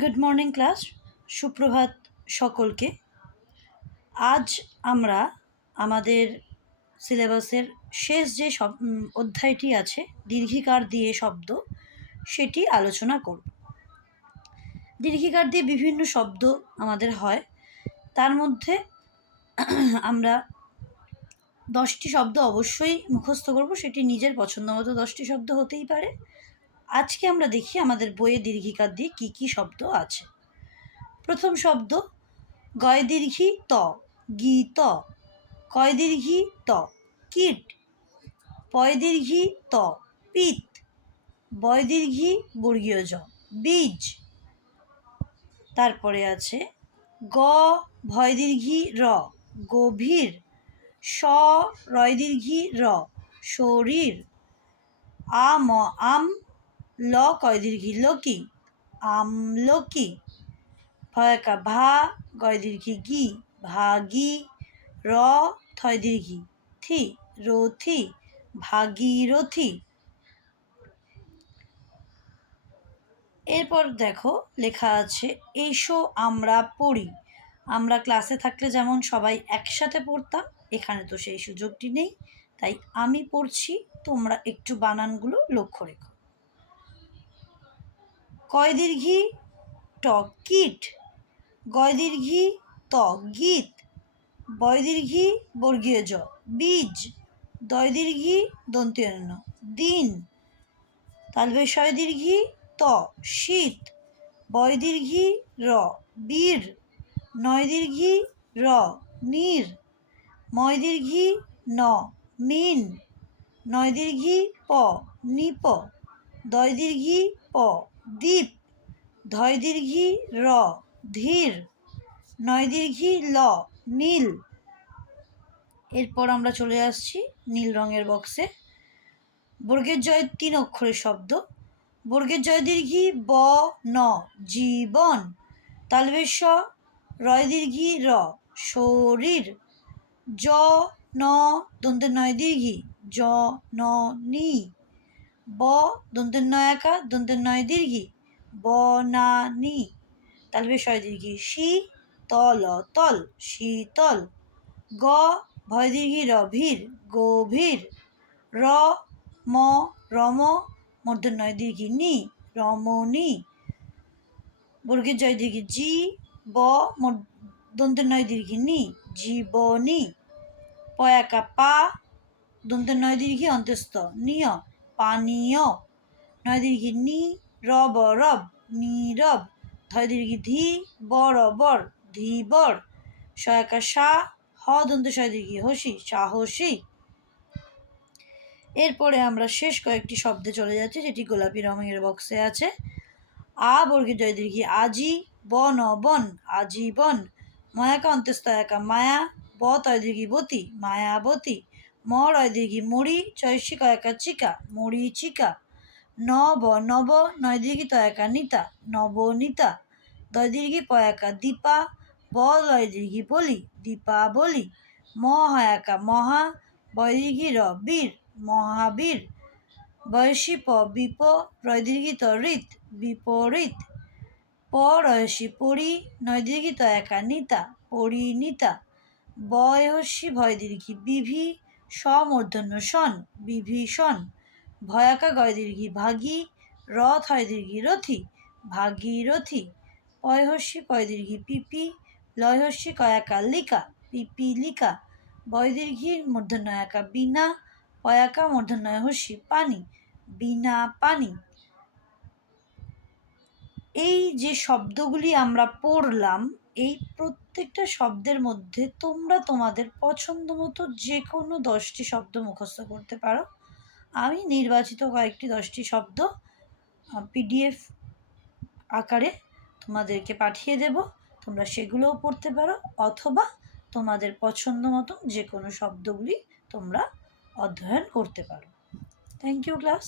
Good morning class, সুপ্রভাত সকলকে। আজ আমরা আমাদের সিলেবাসের শেষ যে অধ্যায়টি আছে দীর্ঘিকার দিয়ে শব্দ, সেটি আলোচনা করব। দীর্ঘিকার দিয়ে বিভিন্ন শব্দ আমাদের হয়, তার মধ্যে আমরা 10টি শব্দ অবশ্যই মুখস্থ করব। সেটি নিজের পছন্দ মতো 10টি শব্দ হতেই পারে। আজকে আমরা দেখি আমাদের বইয়ে দীর্ঘিকার দিয়ে কী কী শব্দ আছে। প্রথম শব্দ গয় দীর্ঘি ত, গীত। কয় দীর্ঘি ত, কীট। পয় দীর্ঘি ত, পিত। বয় দীর্ঘি বর্গীয় জ, বীজ। তারপরে আছে গ ভয় দীর্ঘি র, গভীর। স রয় দীর্ঘি র, শরীর। আম আম, ল কয় দীর্ঘি লকি, আমলকি। ভয়কা ভা গয় দীর্ঘি গি, ভাগি। র থয় দীর্ঘি থি, রথি, ভাগীরথী। এরপর দেখো লেখা আছে এসো আমরা পড়ি। আমরা ক্লাসে থাকলে যেমন সবাই একসাথে পড়তাম, এখানে তো সেই সুযোগটি নেই, তাই আমি পড়ছি, তোমরা একটু বানানগুলো লক্ষ্য রেখো। কয় দীর্ঘি ট, কীট। গয় দীর্ঘি ত, গীত। বয় দীর্ঘি বর্গীয় জ, বীজ। দয় দীর্ঘি দন্ত্যি ন, দিন। তালবে শয় দীর্ঘি ত, শীত। বয় দীর্ঘি র, বীর। নয় দীর্ঘি র, নীর। ময় দীর্ঘি ন, মিন। নয় দীর্ঘি প, নিপ। দয় দীর্ঘি প, দ্বীপ। ধয় দীর্ঘি র, ধীর। নয় দীর্ঘি ল, নীল। এরপর আমরা চলে আসছি নীল রঙের বক্সে। বর্গের জয় 3 অক্ষরের শব্দ। বর্গের জয় দীর্ঘি ব ন, জীবন। তালবেশ রয় দীর্ঘি র, শরীর। জ ন দন্তের নয় দীর্ঘি, জ ন নি। ব দন্তের নয় একা, দন্তের নয় দীর্ঘি, ব না নি। তালবেশ হয় দীর্ঘি শি, তল তল, শীতল। গ ভয় দীর্ঘি র, ভীর, গভীর। র ম রম, মূর্ধন্যয় দীর্ঘি নি, রমণী। বর্গের জয় দীর্ঘি জি, ব দন্ত্যের দীর্ঘি নি, জীবনী। পয়াকা পা, দন্ত্যের নয় দীর্ঘি অন্তস্থ নিয়, পানীয়। নয় দীর্ঘি নি, রব রব, নীরব। ধয় দীর্ঘি ধি, বর ধীবর। শয়াকা সা, হ দন্ত শয় দীর্ঘি হসি, সাহসী। এরপরে আমরা শেষ কয়েকটি শব্দে চলে যাচ্ছি, যেটি গোলাপি রঙের বক্সে আছে। আ বর্গের জয় দীর্ঘি আজি, বন বন, আজীবন। ময়াকা অন্তস্থ একা মায়া, ব তয় দীর্ঘি বতী, মায়াবতী। ম রয় দীর্ঘি মরি, চয়সী কয়াকা চিকা, মরিচিকা। নব নব, নয় দীর্ঘি তয়াকা নিতা, নবনীতা। দয় দীর্ঘি পয়াকা দীপা, ব লয় দীর্ঘি বলি, দীপাবলি। ম হয়াকা মহা, বয় দীর্ঘি র, বীর, মহাবীর। বয়সী প বিপ, রয় দীর্ঘি ত ঋত, বিপরীত। প রয়সী পরি, নয় দীর্ঘি ত একা নিতা, পরিণীতা। বয়সী ভয় দীর্ঘি বিভি, স মূর্ধন্য শন, বিভীষণ। ভয়াকা গয় দীর্ঘি ভাগী, রথ হয় দীর্ঘি রথি, ভাগীরথী। পয়হস্যি পয় দীর্ঘি পিপি, লয়হস্যি কয়াকা লিকা, পিপিলিকা। বয় দীর্ঘির মূর্ধন্য একা বিনা, পয়াকা মূর্ধন্যয় হস্যি পানি, বিনা পানি। এই যে শব্দগুলি আমরা পড়লাম, এই প্রত্যেকটা শব্দের মধ্যে তোমরা তোমাদের পছন্দ মতো যে কোনো 10টি শব্দ মুখস্থ করতে পারো। আমি নির্বাচিত কয়েকটি 10টি শব্দ PDF আকারে তোমাদেরকে পাঠিয়ে দেব, তোমরা সেগুলোও পড়তে পারো, অথবা তোমাদের পছন্দ মতো যে কোনো শব্দগুলি তোমরা অধ্যয়ন করতে পারো। Thank you class.